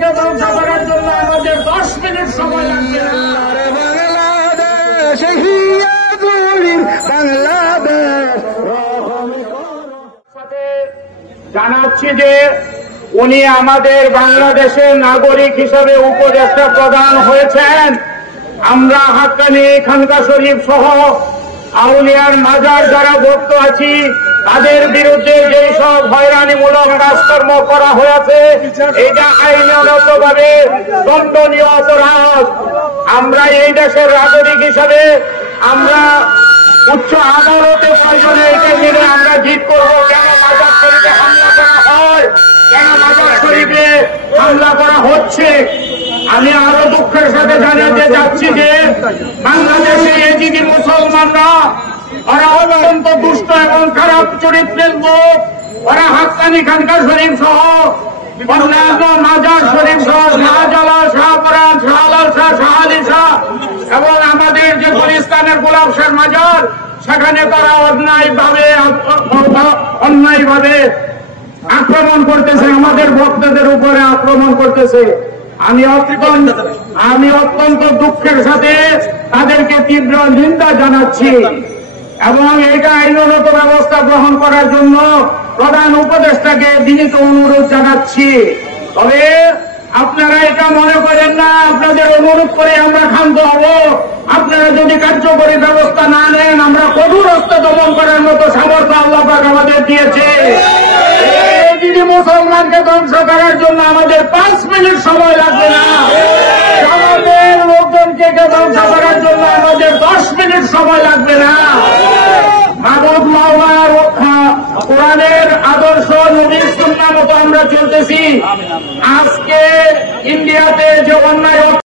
কে ধ্বংস করার জন্য আমাদের 10 মিনিট সময় লাগবে না। জানাচ্ছি যে উনি আমাদের বাংলাদেশের নাগরিক হিসেবে উপদেষ্টা প্রদান হয়েছেন। আমরা হাক্কানি খানকা শরীফ সহ আউলিয়ার মাজার যারা ভক্ত আছি তাদের বিরুদ্ধে যেই সব হয়রানিমূলক কাজকর্ম করা হয়েছে এটা আইনগতভাবে দণ্ডনীয় অপরাধ। আমরা এই দেশের নাগরিক হিসাবে আমরা উচ্চ আদালতে প্রয়োজনে এটা মেনে আমরা জিত করবো। কেন মাজার শরীফে হামলা করা হয়, কেন মাজার শরীফে হামলা করা হচ্ছে। আমি আরো দুঃখের সাথে জানাতে যাচ্ছি যে বাংলাদেশে এদিকে মুসলমানরা ওরা অত্যন্ত দুষ্ট এবং খারাপ চরিত্রের লোক। ওরা হাক্কানি খানকা শরীফ সহ অন্যান্য মাজার শরীফ সহ শাহজালাল, শাহপরান, শাহলাল শাহ, শাহ আলী শাহ এবং আমাদের যে গুলিস্তানের গোলাপ শাহ মাজার সেখানে তারা অন্যায়ভাবে আক্রমণ করতেছে, আমাদের ভক্তদের উপরে আক্রমণ করতেছে। আমি অত্যন্ত দুঃখের সাথে তাদেরকে তীব্র নিন্দা জানাচ্ছি এবং এটা আইনগত ব্যবস্থা গ্রহণ করার জন্য প্রধান উপদেষ্টাকে বিনীত অনুরোধ জানাচ্ছি। তবে আপনারা এটা মনে করেন না আপনাদের অনুরোধ করে আমরা ক্ষান্ত হব। আপনারা যদি কার্যকরী ব্যবস্থা না নেন আমরা কঠোর হস্তে দমন করার মতো সামর্থ্য আল্লাহ পাক আমাদের দিয়েছে। এই মুসলমানকে ধ্বংস করার জন্য আমাদের 5 মিনিট সময় লাগবে না। আমাদের লোকজনকে ধ্বংস করার জন্য আমাদের 10 মিনিট সময় লাগবে না। মাহবুব মাওলার কোরআনের আদর্শ নবীর সুন্নাহ মতো আমরা চলতেছি। আজকে ইন্ডিয়াতে যে অন্যায়